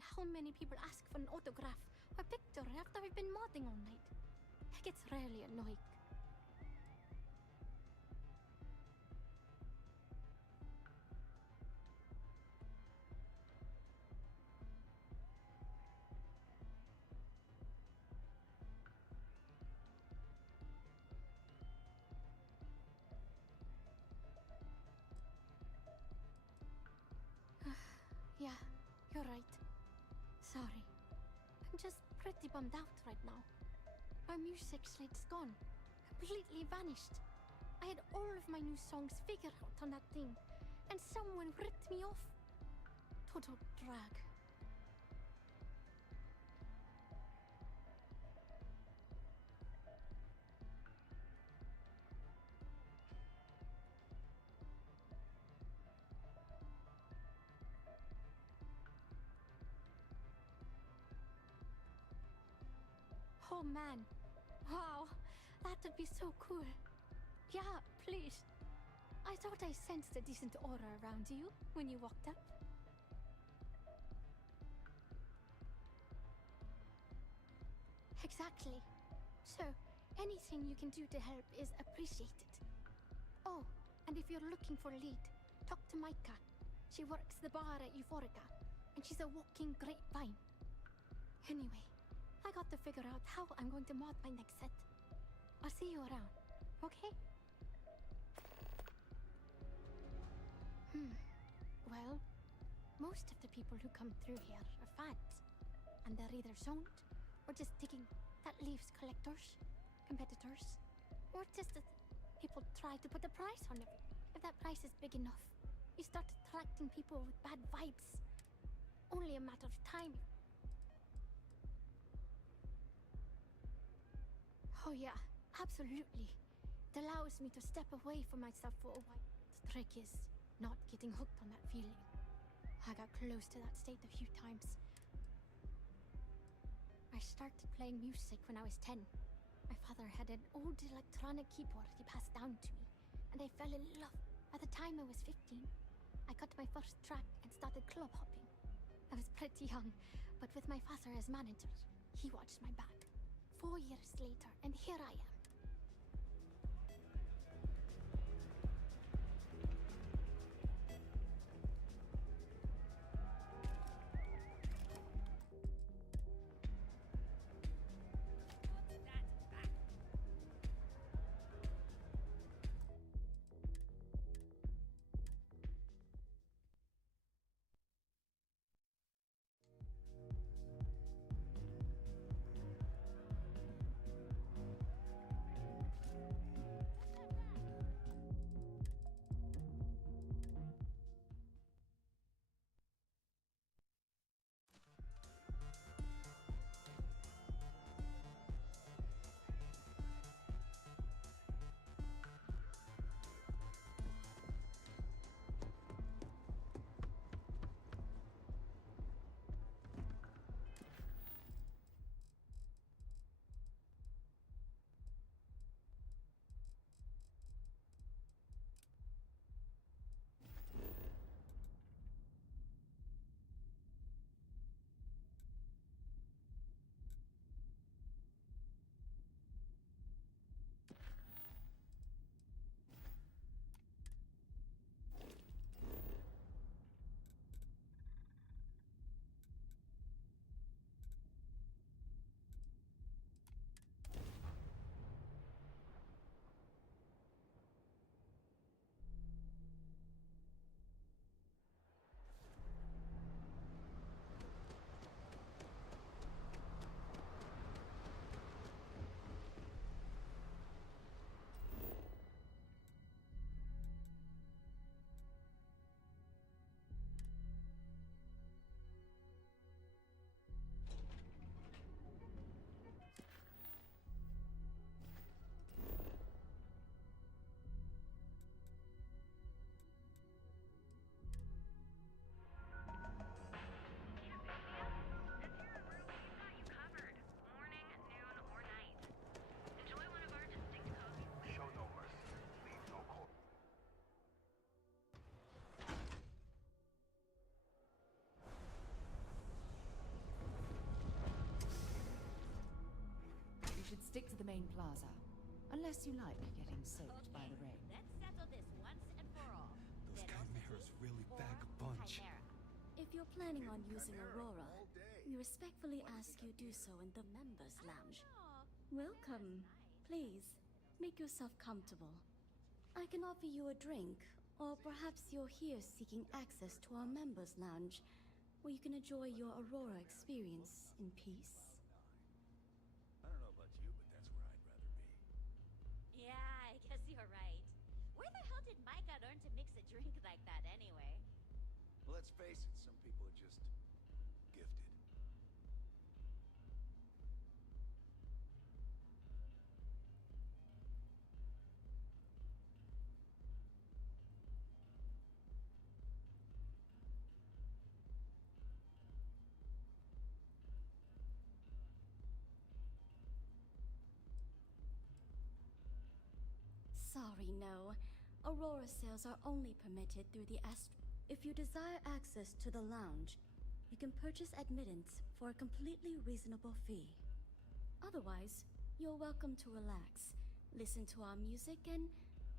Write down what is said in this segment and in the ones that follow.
imagine how many people ask for an autograph or picture after I've been modding all night. It gets really annoying. Yeah, you're right. Sorry. I'm just pretty bummed out right now. My music slate's gone. Completely vanished. I had all of my new songs figured out on that thing, and someone ripped me off. Total drag. Oh man. Wow, that would be so cool. Yeah, please. I thought I sensed a decent aura around you when you walked up. Exactly. So, anything you can do to help is appreciated. Oh, and if you're looking for a lead, talk to Micah. She works the bar at Euphorica, and she's a walking grapevine. Anyway, I got to figure out how I'm going to mod my next set. I'll see you around, okay? Well, most of the people who come through here are fans, and they're either zoned or just digging. That leaves collectors, competitors, or just that people try to put a price on it. If that price is big enough, you start attracting people with bad vibes. Only a matter of time. Oh yeah, absolutely. It allows me to step away from myself for a while. The trick is not getting hooked on that feeling. I got close to that state a few times. I started playing music when I was 10. My father had an old electronic keyboard he passed down to me, and I fell in love. By the time I was 15, I got my first track and started club hopping. I was pretty young, but with my father as manager, he watched my back. 4 years later, and here I am. main plaza. Unless you like getting soaked by the rain. Let's settle this once and for all. Those chimeras really pack a punch. If you're planning on using Aurora, we respectfully ask you do so in the members' lounge. Welcome. Please, make yourself comfortable. I can offer you a drink, or perhaps you're here seeking access to our members' lounge, where you can enjoy your Aurora experience in peace. I don't know about you, but that's where I'd rather be. Yeah, I guess you're right. Where the hell did Micah learn to mix a drink like that anyway? Well, let's face it, some people are just gifted. Sorry, no. Aurora sales are only permitted through the If you desire access to the lounge, you can purchase admittance for a completely reasonable fee. Otherwise, you're welcome to relax, listen to our music, and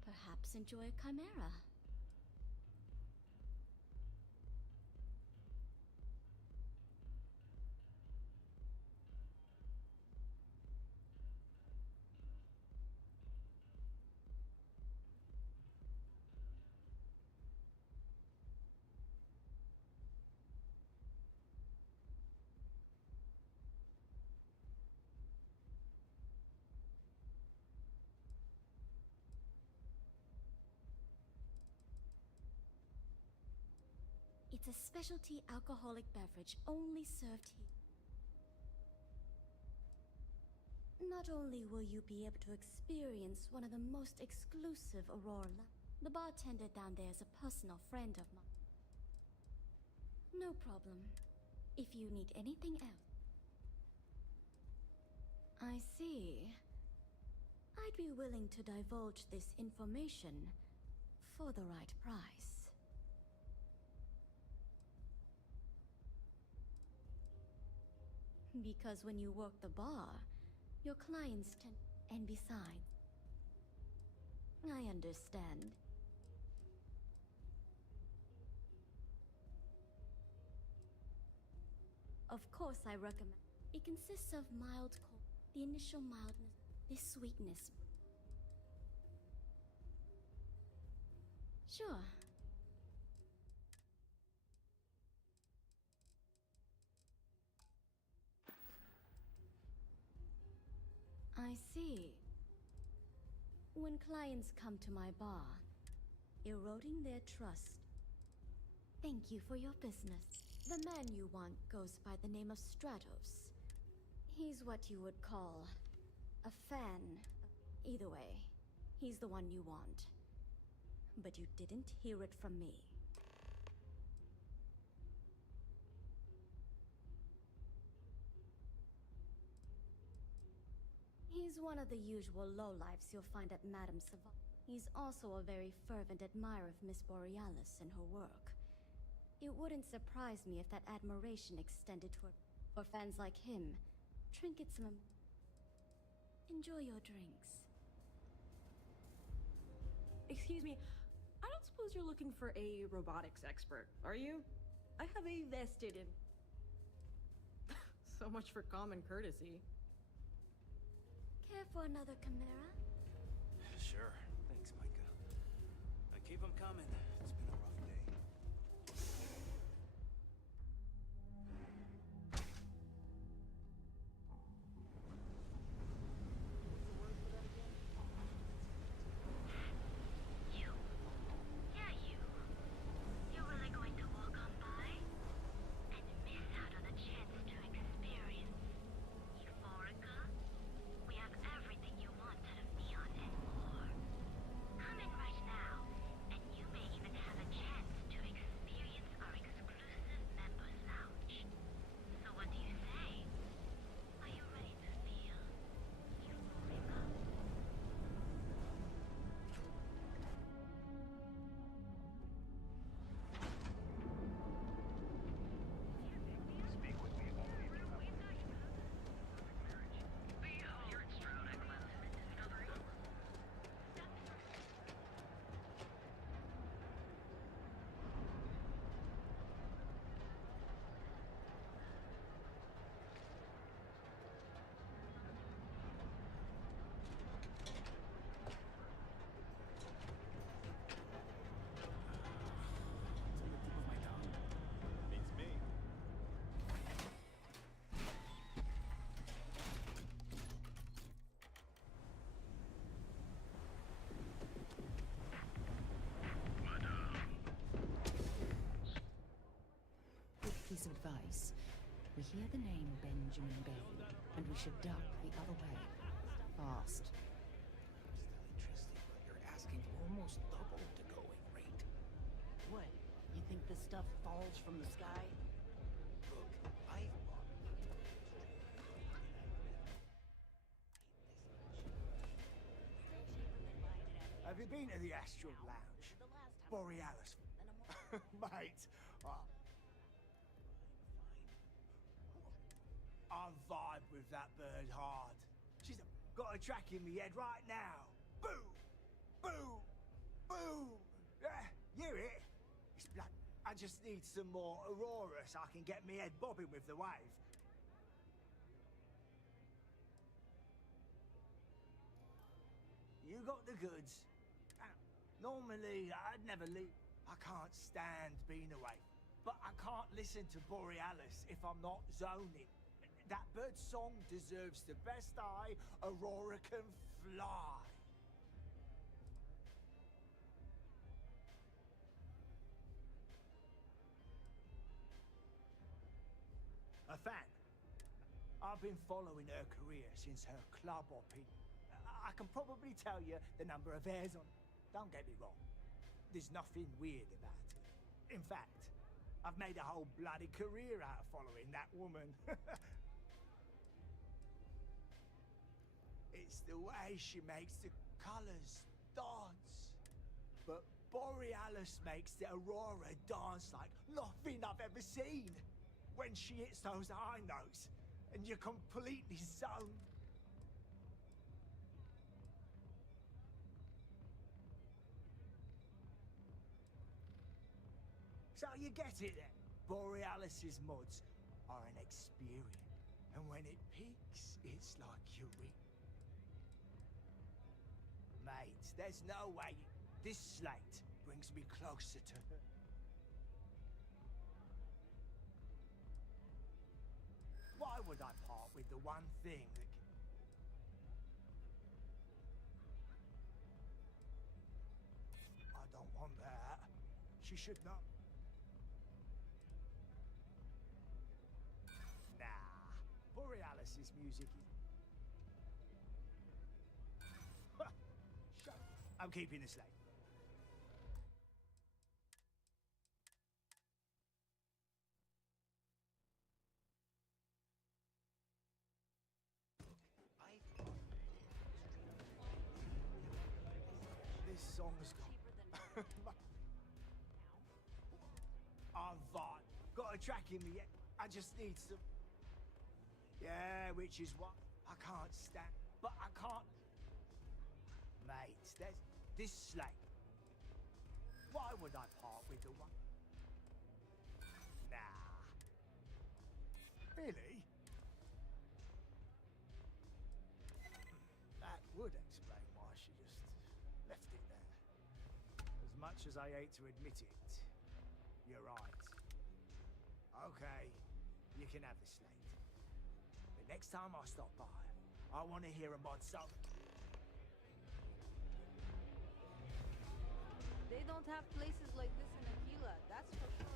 perhaps enjoy a chimera. It's a specialty alcoholic beverage only served here. Not only will you be able to experience one of the most exclusive Aurora, the bartender down there is a personal friend of mine. No problem. If you need anything else. I see. I'd be willing to divulge this information for the right price. Because when you work the bar, your clients tend... And besides, I understand. Of course, I recommend. It consists of mild cold, the initial mildness, this sweetness. Sure. I see. When clients come to my bar, eroding their trust. Thank you for your business. The man you want goes by the name of Stratos. He's what you would call a fan. Either way, he's the one you want. But you didn't hear it from me. He's one of the usual lowlifes you'll find at Madame Savant. He's also a very fervent admirer of Miss BorealUS and her work. It wouldn't surprise me if that admiration extended to her. For fans like him, trinkets and... Enjoy your drinks. Excuse me, I don't suppose you're looking for a robotics expert, are you? I have a vested in... So much for common courtesy. Care for another chimera? Sure. Thanks, Micah. Keep them coming. It's been a rough day. You're really going to walk on by and miss out on a chance to experience Euphorica? We have everything you want out of neon and more. Come in right now, and you may even piece of advice. We hear the name Benjamin Bailey, and we should duck the other way. Fast. Still interesting, but you're asking almost double the going rate. What? You think this stuff falls from the sky? Look, I've bought Have you been to the Astral Lounge? BorealUS. Mate, I vibe with that bird hard. She's got a track in me head right now. Boom! Boom! Boom! Yeah, hear it? It's blood. I just need some more Aurora so I can get me head bobbing with the wave. You got the goods. Normally, I'd never leave. I can't stand being away. But I can't listen to BorealUS if I'm not zoning. That bird's song deserves the best eye Aurora can fly. A fan. I've been following her career since her club hopping. I can probably tell you the number of hairs on. Don't get me wrong. There's nothing weird about it. In fact, I've made a whole bloody career out of following that woman. It's the way she makes the colours dance. But BorealUS makes the Aurora dance like nothing I've ever seen. When she hits those high notes, and you're completely zoned. So you get it then. BorealUS's mods are an experience. And when it peaks, it's like you're Mate, there's no way. This slate brings me closer to her. Why would I part with the one thing that I don't want that. She should not. Nah. BorealUS's music is... Shut up. I'm keeping the slate. This song's got... I'm fine. Got a track in me yet. I just need some... Yeah, which is what I can't stand. But I can't... Mate, there's... This slate. Why would I part with the one? Nah. Really? That would explain why she just left it there. As much as I hate to admit it, you're right. Okay, you can have the slate. The next time I stop by, I want to hear a mod song. They don't have places like this in Aquila, that's for sure.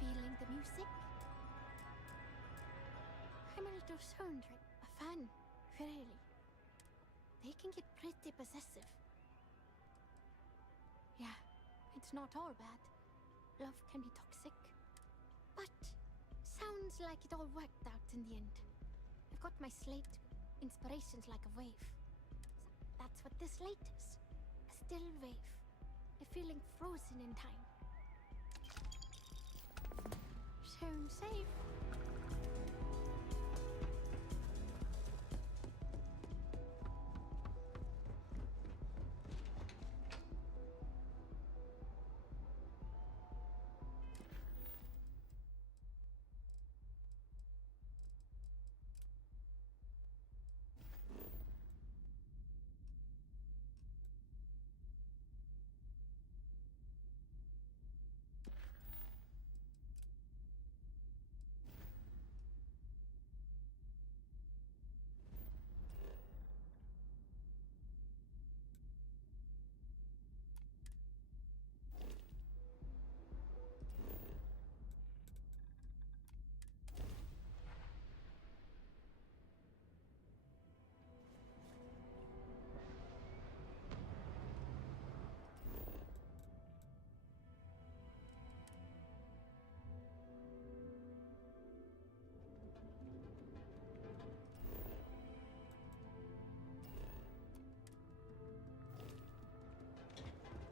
Feeling the music? I'm a little sound, right? A fan, really. they can get pretty possessive. Yeah, it's not all bad. Love can be toxic. But sounds like it all worked out in the end. I've got my slate. Inspiration's like a wave. That's what this slate is. A still wave. A feeling frozen in time. Sound safe.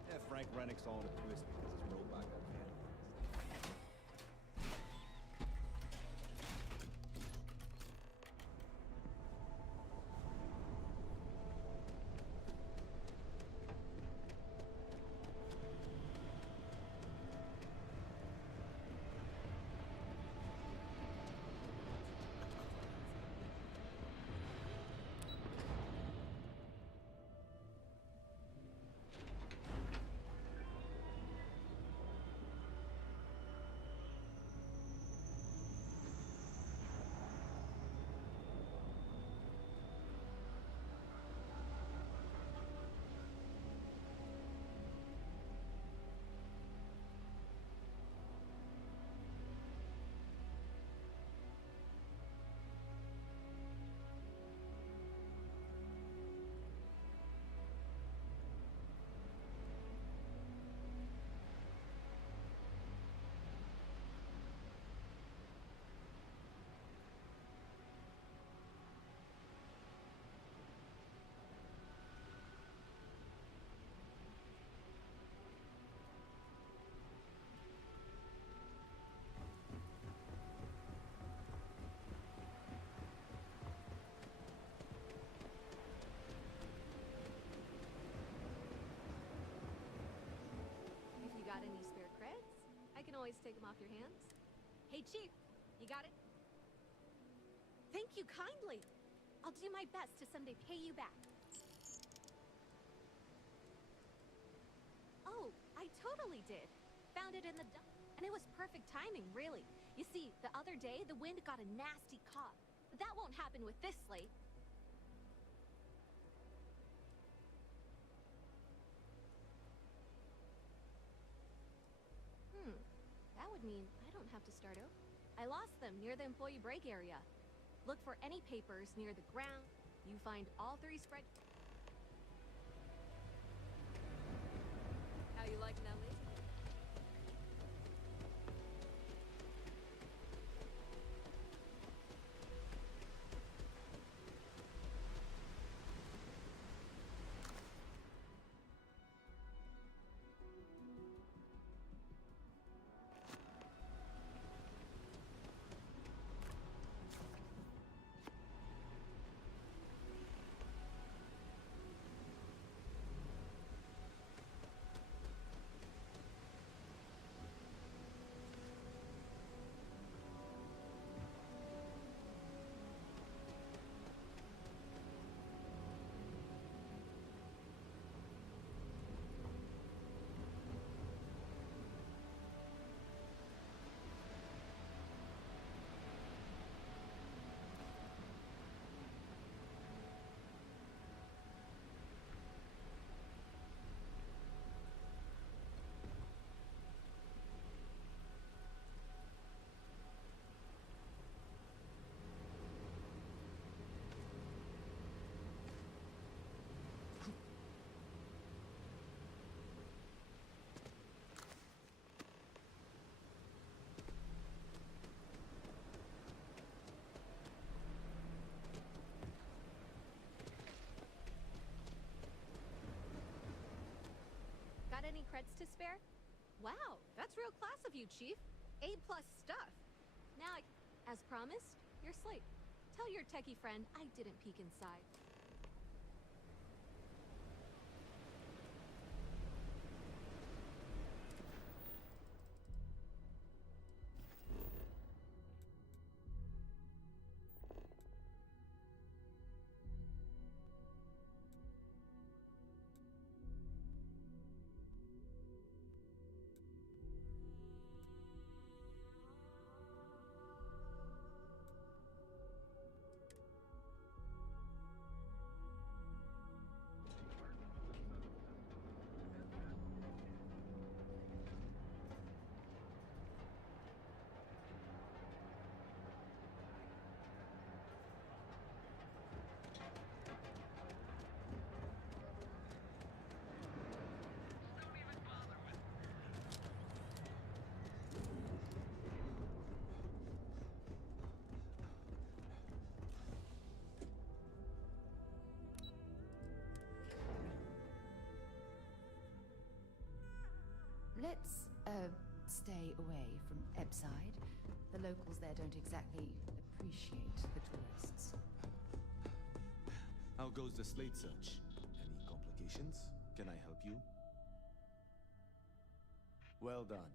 Yeah, Frank Rennick's on a twist because his robot got vandalized. If you got any spare creds, I can always take them off your hands. Hey, Chief, you got it? Thank you kindly. I'll do my best to someday pay you back. Oh, I totally did. Found it in the dump, and it was perfect timing, really. You see, the other day, the wind got a nasty cop. That won't happen with this slate. That would mean I don't have to start over. I lost them near the employee break area. Look for any papers near the ground. You find all 3 spread. How you liking that lead? creds to spare? Wow, that's real class of you, Chief. A+ stuff. Now, as promised, your slate. Tell your techie friend I didn't peek inside. Let's, stay away from Ebside. The locals there don't exactly appreciate the tourists. How goes the slate search? Any complications? Can I help you? Well done.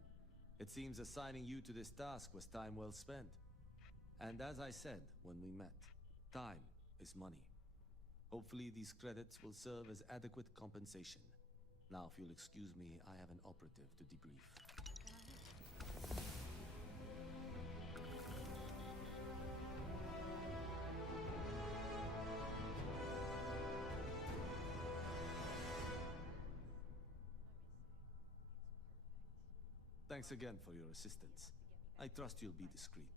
It seems assigning you to this task was time well spent. And as I said when we met, time is money. Hopefully these credits will serve as adequate compensation. Now, if you'll excuse me, I have an operative to debrief. Thanks again for your assistance. I trust you'll be discreet.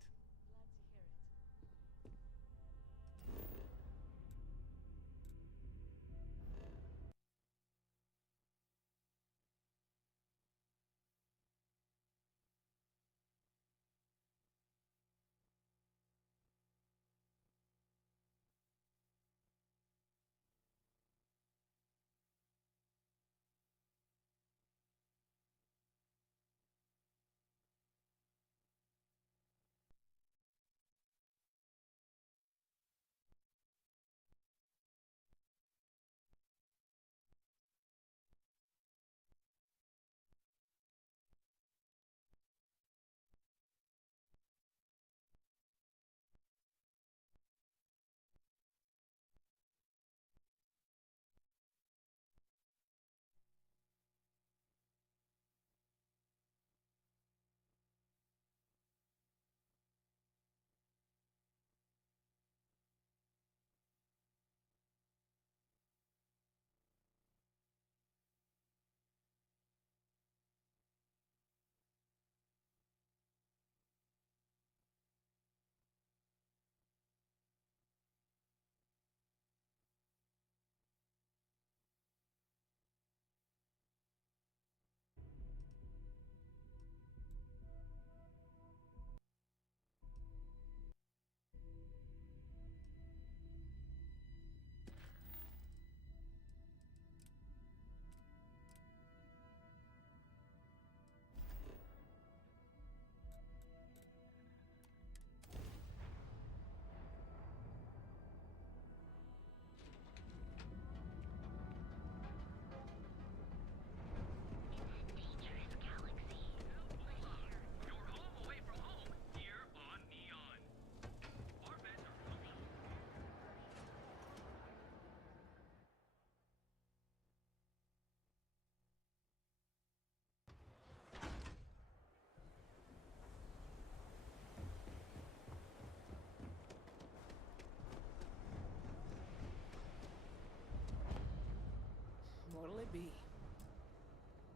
What'll it be?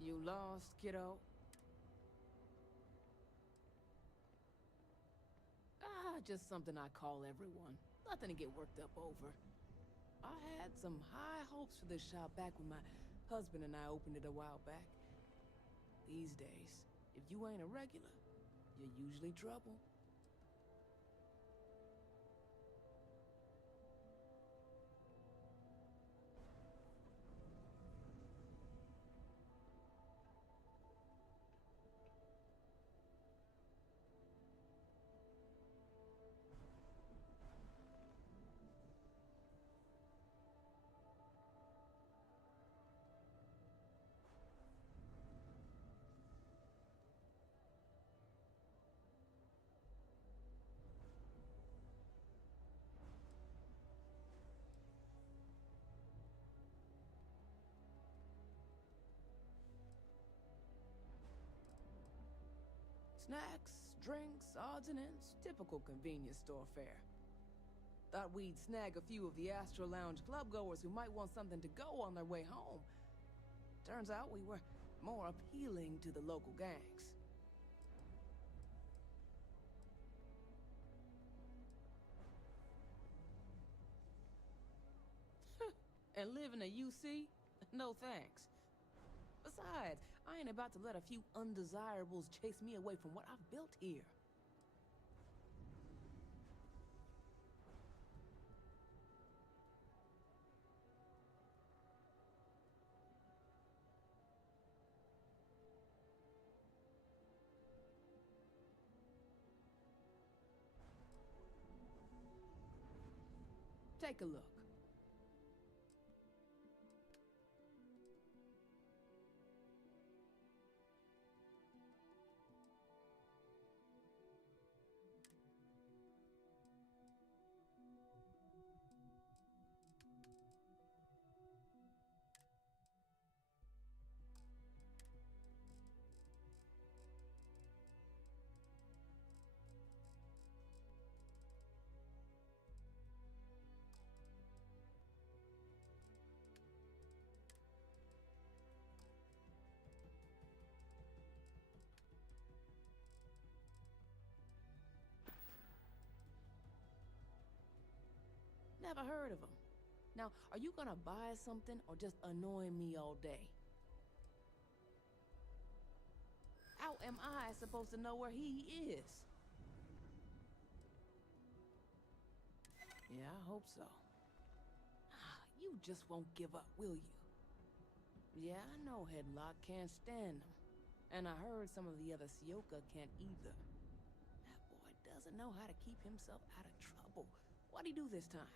You lost, kiddo? Just something I call everyone. Nothing to get worked up over. I had some high hopes for this shop back when my husband and I opened it a while back. These days, if you ain't a regular, you're usually trouble. Snacks, drinks, odds and ends. Typical convenience store fare. Thought we'd snag a few of the Astro Lounge clubgoers who might want something to go on their way home. Turns out we were more appealing to the local gangs. And live in a UC? No thanks. Besides, I ain't about to let a few undesirables chase me away from what I've built here. Take a look. Never heard of him. Now, are you gonna buy something or just annoy me all day? How am I supposed to know where he is? Yeah, I hope so. You just won't give up, will you? Yeah, I know Headlock can't stand him. And I heard some of the other Sioka can't either. That boy doesn't know how to keep himself out of trouble. What'd he do this time?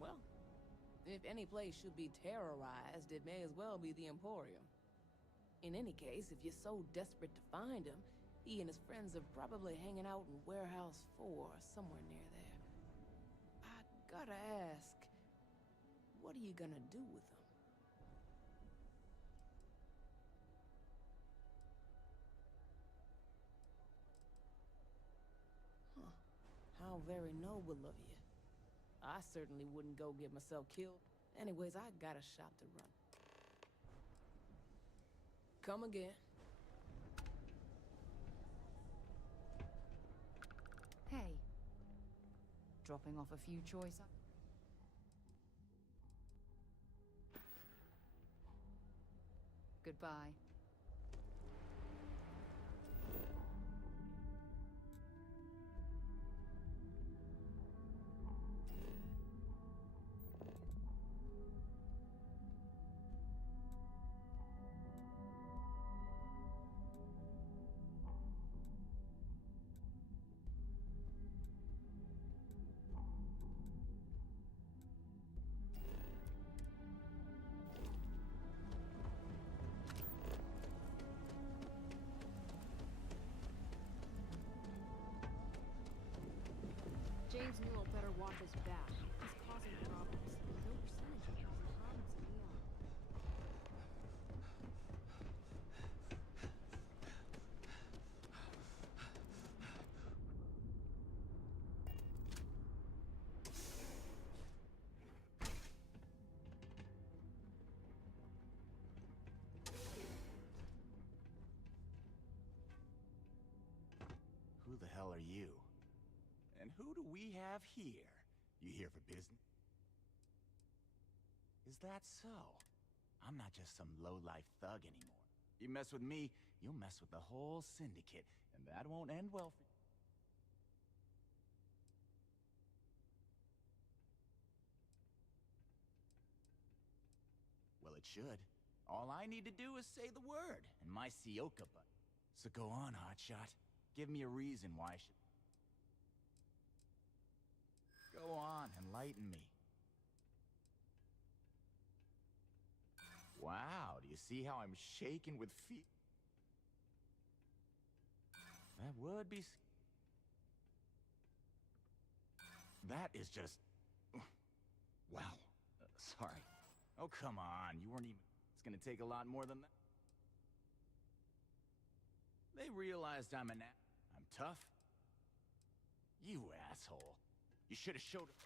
Well, if any place should be terrorized, it may as well be the Emporium. In any case, if you're so desperate to find him, he and his friends are probably hanging out in Warehouse 4, somewhere near there. I gotta ask, what are you gonna do with him? Huh. How very noble of you. I certainly wouldn't go get myself killed. Anyways, I got a shop to run. Come again. Hey. Dropping off a few choice... Goodbye. James Newell better watch his back. He's causing problems. No percentage of causing problems in Leon. Who the hell are you? And who do we have here? You here for business? Is that so? I'm not just some low-life thug anymore. You mess with me, you'll mess with the whole syndicate, and that won't end well for you. Well, it should. All I need to do is say the word, and my Sioka butt. So go on, hotshot. Give me a reason why I should... Go on, enlighten me. Wow, do you see how I'm shaking with fear? That would be... That is just... Wow. Sorry. Oh, come on, you weren't even... gonna take a lot more than that. They realized I'm tough. You asshole. You should have showed it.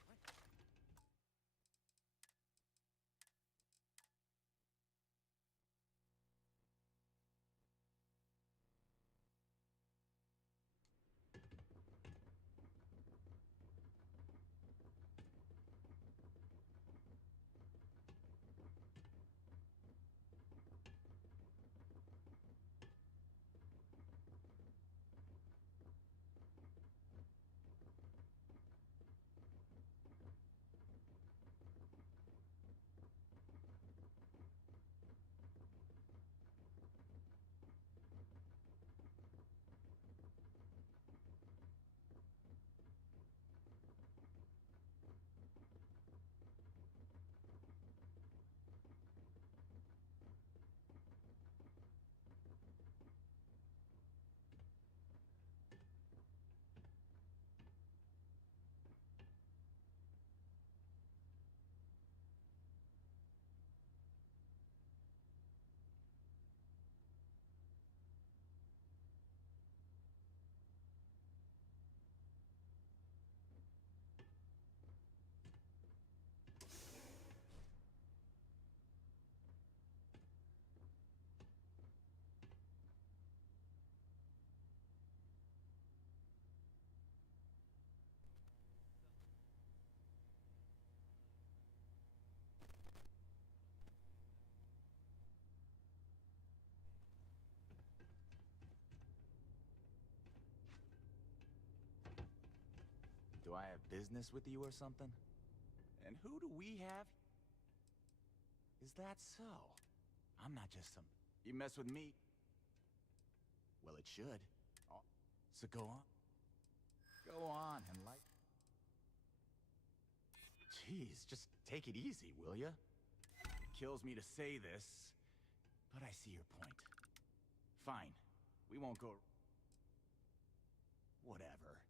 Do I have business with you or something? And who do we have? Is that so? I'm not just some... You mess with me? Well, it should. Oh, so go on. Go on and like... Jeez, just take it easy, will ya? It kills me to say this, but I see your point. Fine. We won't go... Whatever.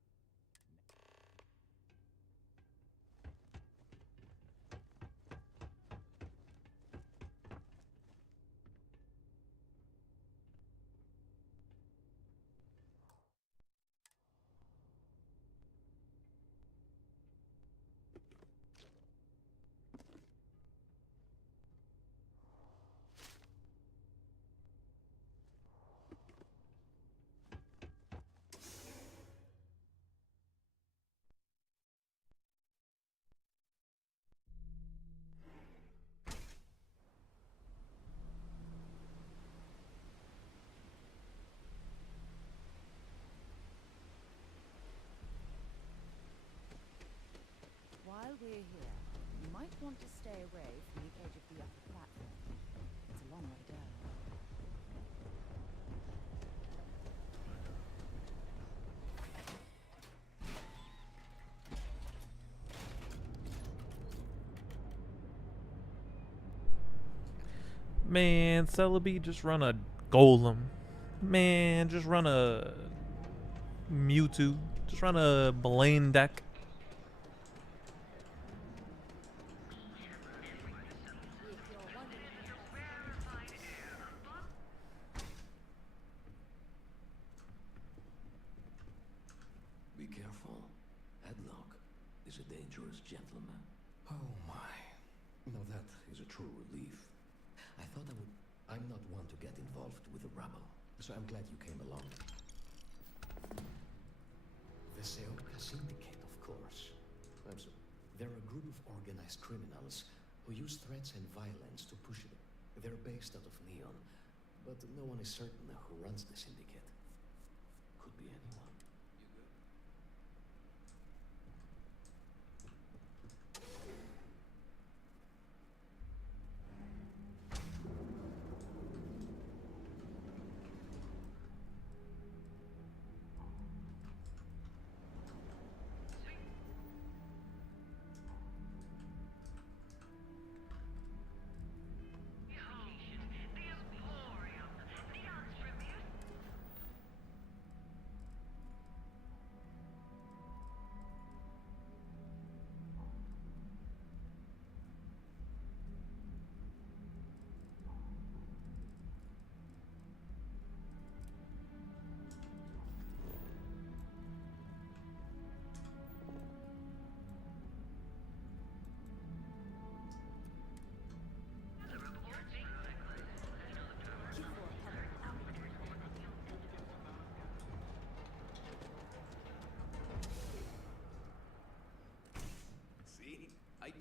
While we're here, you might want to stay away from the edge of the upper platform. It's a long way down. Man, Celebi, just run a Golem. Man, just run a Mewtwo. Just run a Blaine deck. Be careful. Headlock is a dangerous gentleman. Oh my. Now that is a true relief. I thought I would... I'm not one to get involved with the rabble, so I'm glad you came along. The Seoka Syndicate, of course. They're a group of organized criminals who use threats and violence to push it. They're based out of Neon, but no one is certain who runs the syndicate. Could be anyone.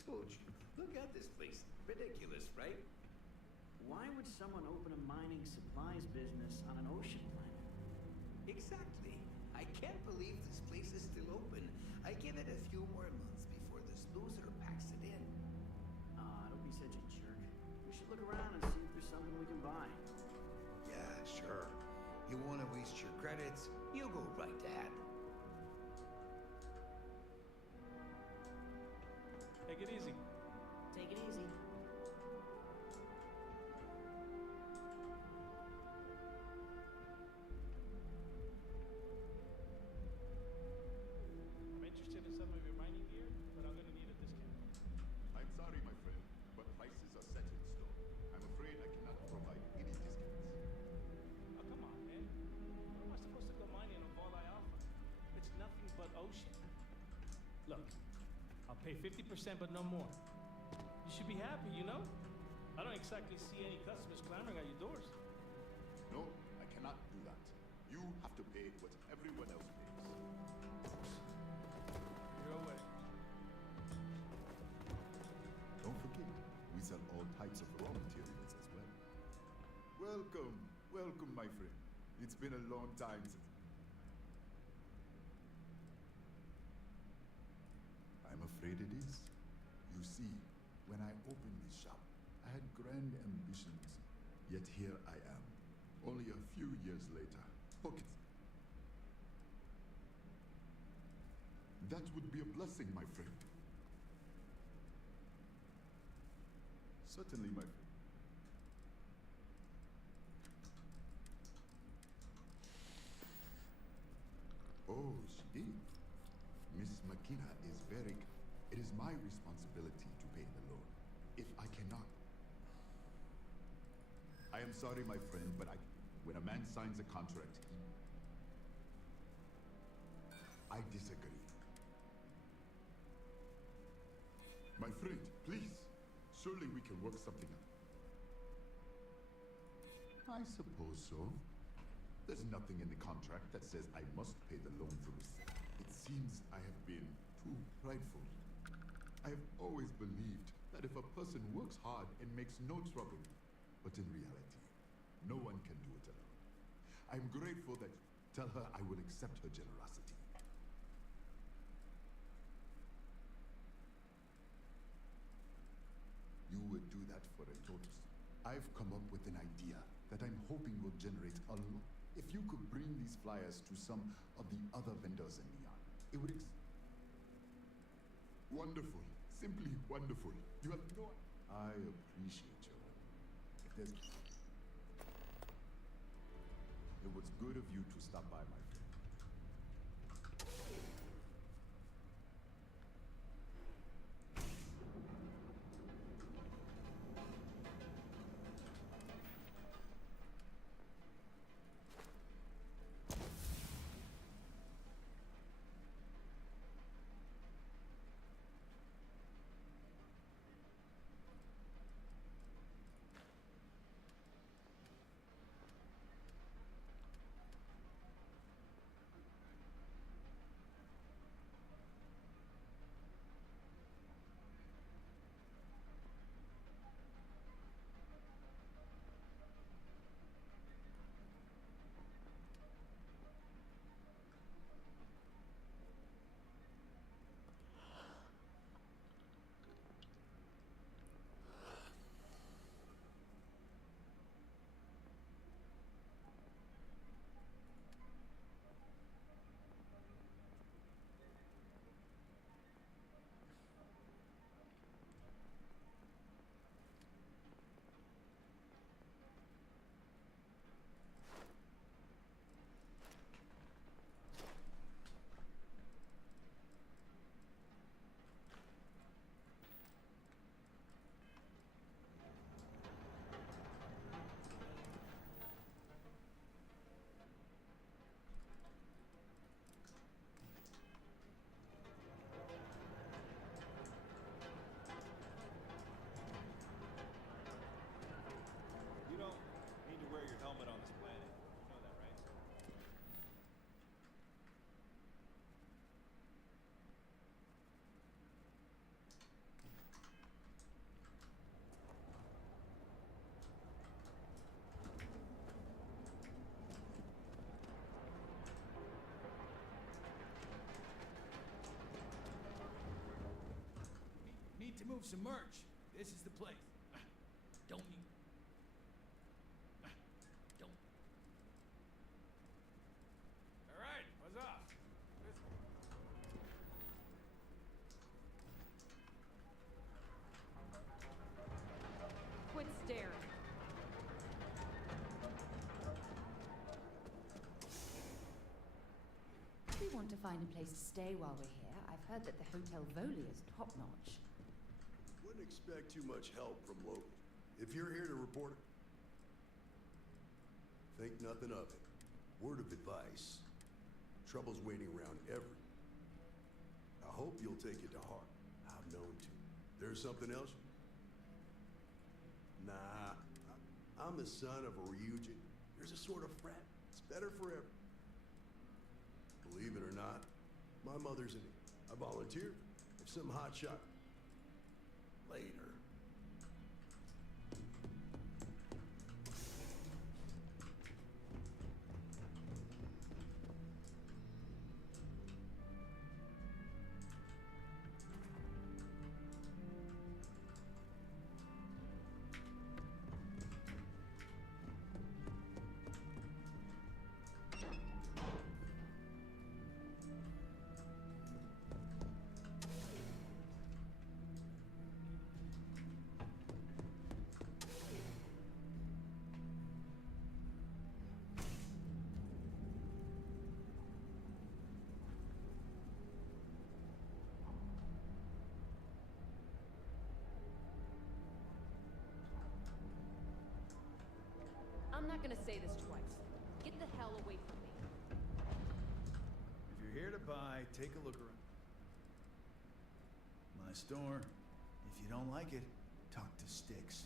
told you. Look at this place. Ridiculous, right? Why would someone open a mining supplies business on an ocean planet? Exactly. I can't believe this place is still open. I give it a few more months before this loser packs it in. Don't be such a jerk. We should look around and see if there's something we can buy. Yeah, sure. You want to waste your credits? You go right ahead. Take it easy. Take it easy. I'm interested in some of your mining gear, but I'm gonna need a discount. I'm sorry, my friend, but prices are set in stone. I'm afraid I cannot provide any discounts. Oh, come on, man. What am I supposed to go mining on all I offer? It's nothing but ocean. Look, I'll pay 50%, but no more. You should be happy, you know? I don't exactly see any customers clamoring at your doors. No, I cannot do that. You have to pay what everyone else pays. Your way. Don't forget, we sell all types of raw materials as well. Welcome, welcome, my friend. It's been a long time since... I'm afraid it is. You see, when I opened this shop, I had grand ambitions. Yet here I am, only a few years later. Pockets. That would be a blessing, my friend. Certainly, my friend. Oh, she did. Miss McKenna is very... It is my responsibility to pay the loan. If I cannot... I am sorry, my friend, but when a man signs a contract, I disagree. My friend, please. Surely we can work something out. I suppose so. There's nothing in the contract that says I must pay the loan through. It seems I have been too prideful. I have always believed that if a person works hard and makes no trouble, but in reality, no one can do it alone. I'm grateful that tell her I will accept her generosity. You would do that for a total. I've come up with an idea that I'm hoping will generate a lot. If you could bring these flyers to some of the other vendors in Neon, it would wonderful. Simply wonderful. You have no... I appreciate you. If there's... It was good of you to stop by, my friend. need to move some merch. This is the place. Don't need... Don't... Alright, what's up? Quit staring. We want to find a place to stay while we're here. I've heard that the Hotel Voli is top-notch. Wouldn't expect too much help from locals. If you're here to report it, think nothing of it. Word of advice. Trouble's waiting around every. I hope you'll take it to heart. I've known to. There's something else? Nah. I'm the son of a Ryujin. There's a sort of frat. It's better for everyone. Believe it or not, my mother's in it. I volunteered. If some hotshot. Later. I'm not gonna say this twice. Get the hell away from me. If you're here to buy, take a look around. My store. If you don't like it, talk to Styx.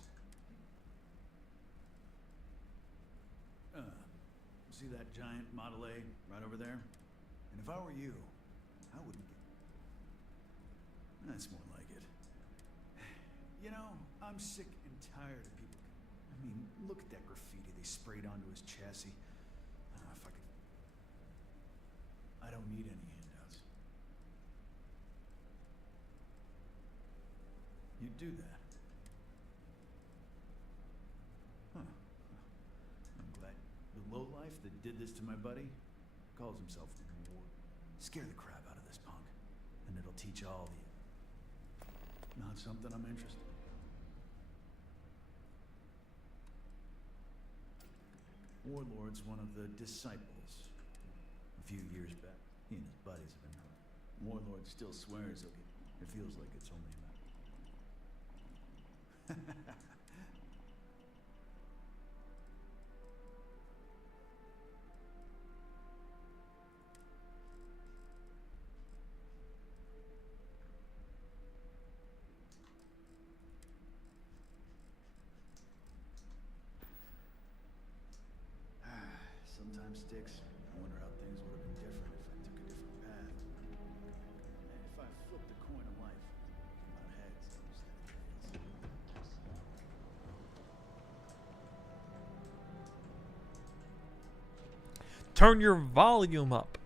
See that giant Model A right over there? And if I were you, I wouldn't get... That's more like it. You know, I'm sick and tired of people... I mean, look at that graffiti they sprayed onto his chassis. If I could... I don't need any handouts. You do that. Huh. I'm glad. The lowlife that did this to my buddy calls himself Ward. Scare the crap out of this punk, and it'll teach all of you. Not something I'm interested in. Warlord's one of the disciples. A few years back, he and his buddies have been hurt. Warlord still swears he'll get... It feels like it's only a matter. Sometimes, Styx, I wonder how things would have been different if I took a different path. And if I flipped the coin of life, not heads instead of tails. Turn your volume up.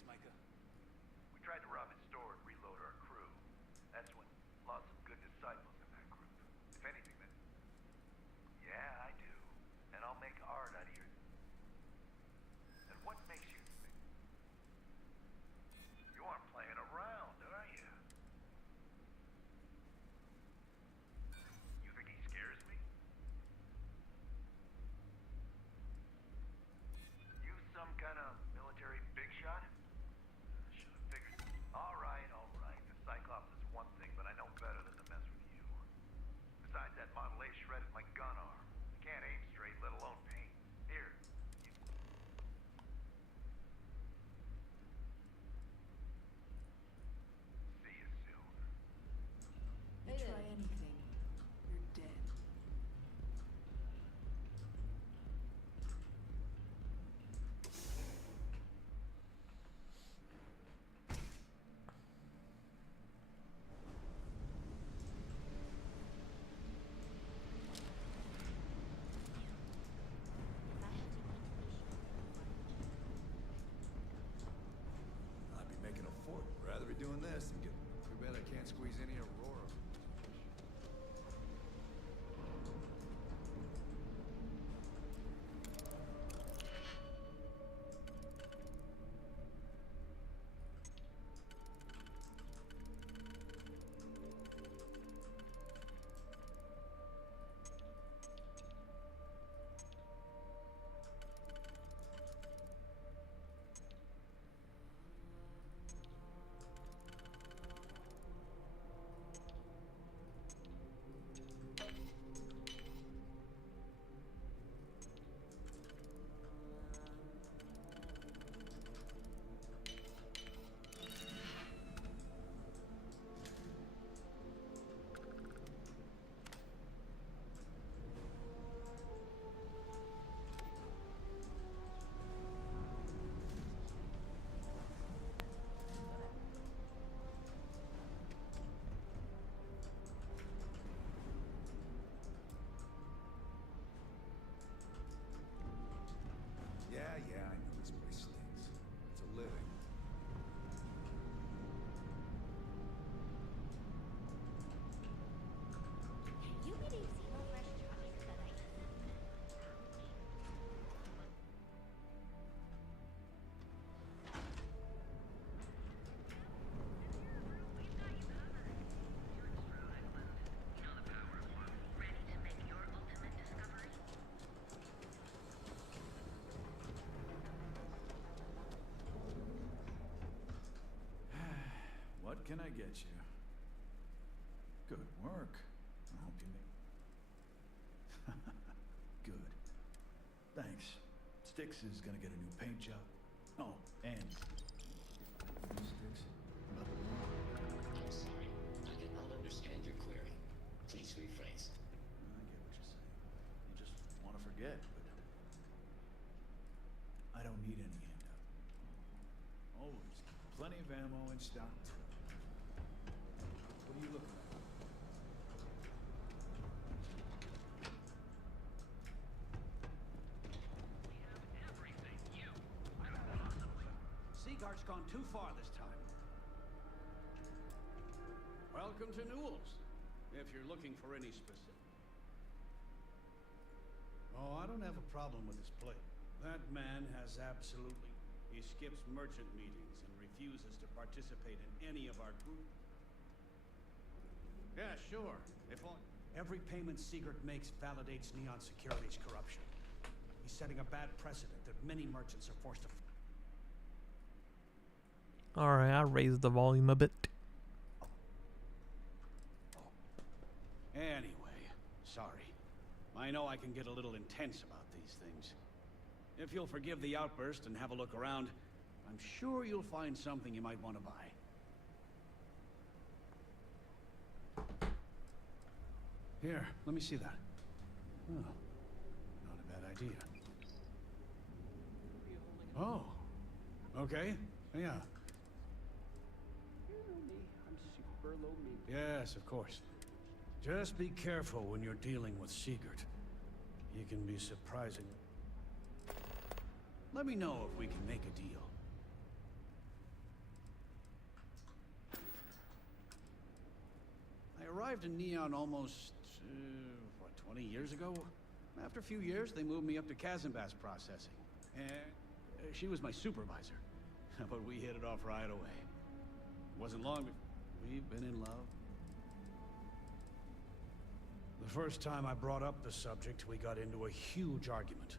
Thanks, Micah. We tried to rob his store and reload our crew. That's when lost some good disciples in that group. If anything, then... Yeah, I do. And I'll make art out of your... And what makes you think? You aren't playing around, are you? You think he scares me? You some kind of military big shot? Should have figured. All right, all right. The Cyclops is one thing, but I know better than to mess with you. Besides, that Model A shredded my gun arm. I can't aim straight, let alone paint. Here. See you soon. You try anything, you're dead. I'd be making a fort. Rather be doing this than get... Too bad I can't squeeze any Aurora. Yeah, I know this place stinks. It's a living. You believe Zero Fresh Charlie's that I... What can I get you? Good work. I hope you make... Good. Thanks. Styx is gonna get a new paint job. Oh, and... Styx? About the I'm sorry. I cannot understand your query. Please rephrase. I get what you're saying. You just want to forget, but... I don't need any handout. Always. Plenty of ammo in stock. What are you looking at? Seaguard's gone too far this time. Welcome to Newell's, if you're looking for any specific. Oh, I don't have a problem with his play. That man has absolutely... He skips merchant meetings and refuses to participate in any of our group. Yeah, sure. If only... Every payment Sigurd makes validates Neon Security's corruption. He's setting a bad precedent that many merchants are forced to... Alright, I raised the volume a bit. Anyway, sorry. I know I can get a little intense about these things. If you'll forgive the outburst and have a look around, I'm sure you'll find something you might want to buy. Here, let me see that. Oh, not a bad idea. Oh, okay, yeah. I'm super low maintenance. Yes, of course. Just be careful when you're dealing with Sigurd. He can be surprising. Let me know if we can make a deal. arrived in Neon almost, 20 years ago? After a few years, they moved me up to Kazanbas processing. And she was my supervisor. But we hit it off right away. Wasn't long before we've been in love. The first time I brought up the subject, we got into a huge argument.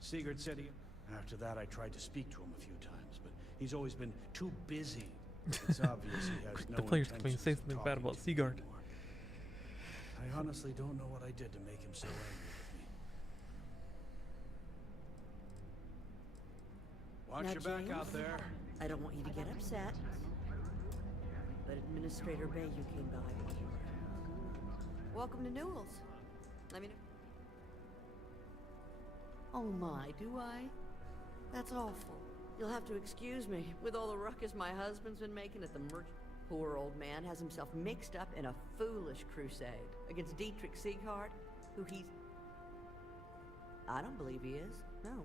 Sigurd said he... After that, I tried to speak to him a few times, but he's always been too busy. It's obvious he has no The players can intentions say of something bad talking about to me Sigurd. anymore. I honestly don't know what I did to make him so angry with me. Watch Now, your back James, out there. I don't want you to get upset. But Administrator Bayou came by. Welcome to Newell's. Let me know. Oh my, do I? That's awful. You'll have to excuse me. With all the ruckus my husband's been making at the merchant, poor old man has himself mixed up in a foolish crusade against Dietrich Sieghart, who he's... I don't believe he is. No.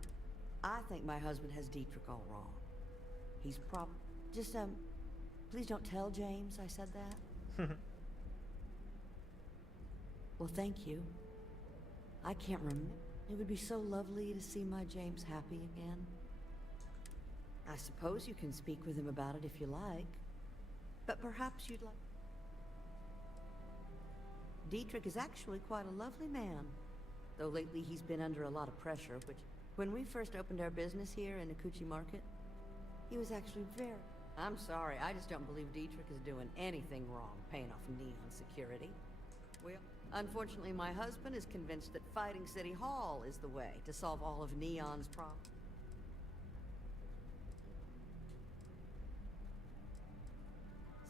I think my husband has Dietrich all wrong. He's just, please don't tell James I said that. Well, thank you. I can't remember. It would be so lovely to see my James happy again. I suppose you can speak with him about it if you like. But perhaps you'd like... Dietrich is actually quite a lovely man. Though lately he's been under a lot of pressure, which... When we first opened our business here in Akuchi Market, he was actually very... I'm sorry, I just don't believe Dietrich is doing anything wrong paying off Neon security. Well, unfortunately, my husband is convinced that fighting City Hall is the way to solve all of Neon's problems.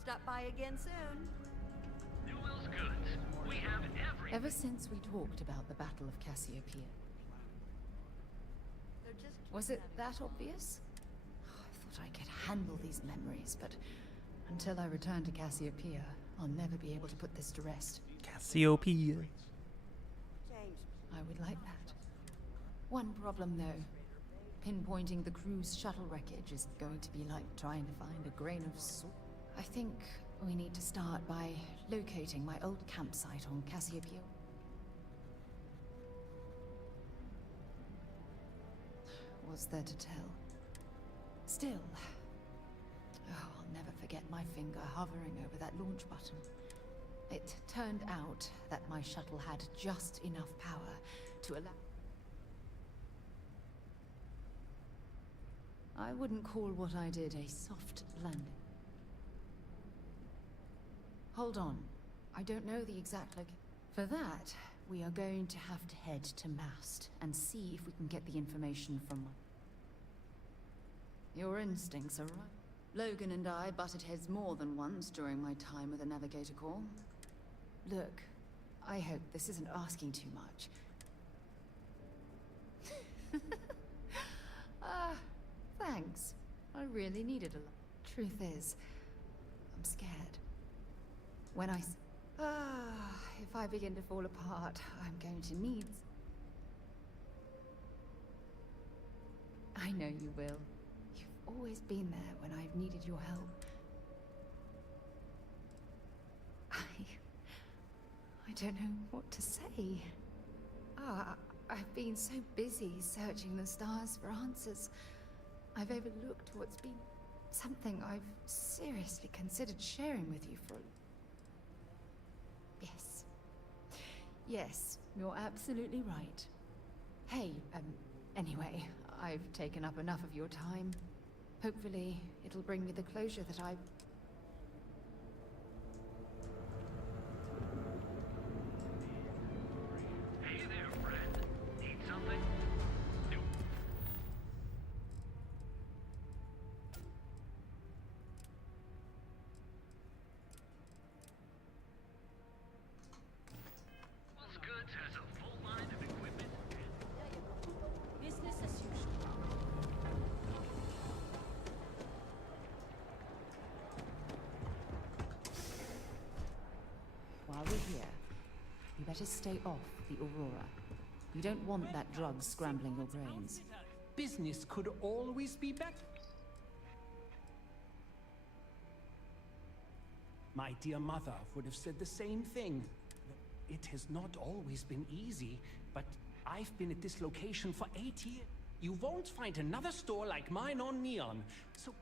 Stop by again soon. Newell's goods. We have every... Ever since we talked about the Battle of Cassiopeia. Was it that obvious? Oh, I thought I could handle these memories, but until I return to Cassiopeia, I'll never be able to put this to rest. Cassiopeia. James. I would like that. One problem, though. Pinpointing the crew's shuttle wreckage is going to be like trying to find a grain of salt. I think we need to start by locating my old campsite on Cassiopeia. Was there to tell? Still, I'll never forget my finger hovering over that launch button. It turned out that my shuttle had just enough power to allow... I wouldn't call what I did a soft landing. Hold on. I don't know the exact location. For that, we are going to have to head to Mast and see if we can get the information from... Your instincts are right. Logan and I butted heads more than once during my time with the Navigator Corps. Look, I hope this isn't asking too much. Thanks. I really needed a lot. Truth is, I'm scared. When if I begin to fall apart, I'm going to need... I know you will. You've always been there when I've needed your help. I don't know what to say. I've been so busy searching the stars for answers. I've overlooked what's been something I've seriously considered sharing with you for... Yes. Yes, you're absolutely right. Hey, anyway, I've taken up enough of your time. Hopefully, it'll bring me the closure that I... Hey there, friend. Need something? Nope. Newell's Goods has a full line of equipment. Business as usual. While we're here, you better stay off the Aurora. You don't want that drug scrambling your brains. Business could always be better. My dear mother would have said the same thing. It has not always been easy, but I've been at this location for 8 years. You won't find another store like mine on Neon, so...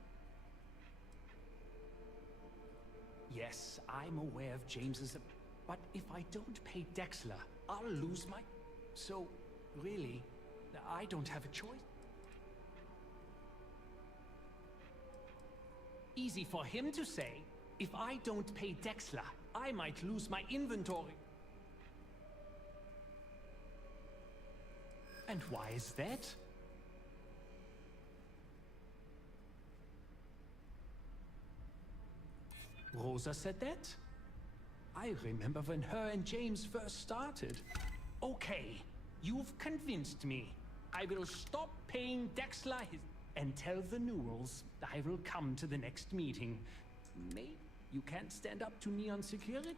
Yes, I'm aware of James's... But if I don't pay Dexler, I'll lose my... So, really, I don't have a choice. Easy for him to say, if I don't pay Dexler, I might lose my inventory. And why is that? Rosa said that? I remember when her and James first started. Okay, you've convinced me. I will stop paying Dexler his... and tell the Newells I will come to the next meeting. Maybe you can't stand up to Neon security?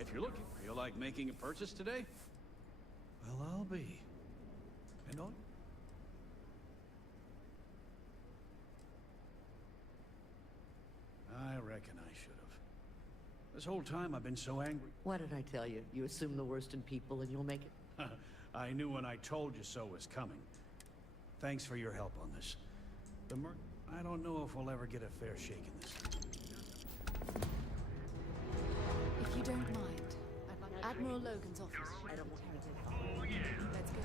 If you're looking, feel like making a purchase today? Well, I'll be. And on? I reckon I should have. This whole time I've been so angry. What did I tell you? You assume the worst in people and you'll make it. I knew when I told you so was coming. Thanks for your help on this. I don't know if we'll ever get a fair shake in this. If you don't mind, I'd like Admiral Logan's office. I don't want him to take far. Let's go.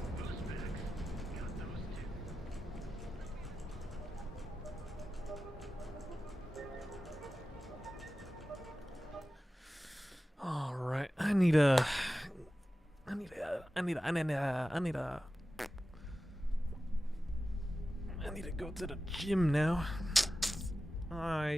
All right, I need to go to the gym now. All right.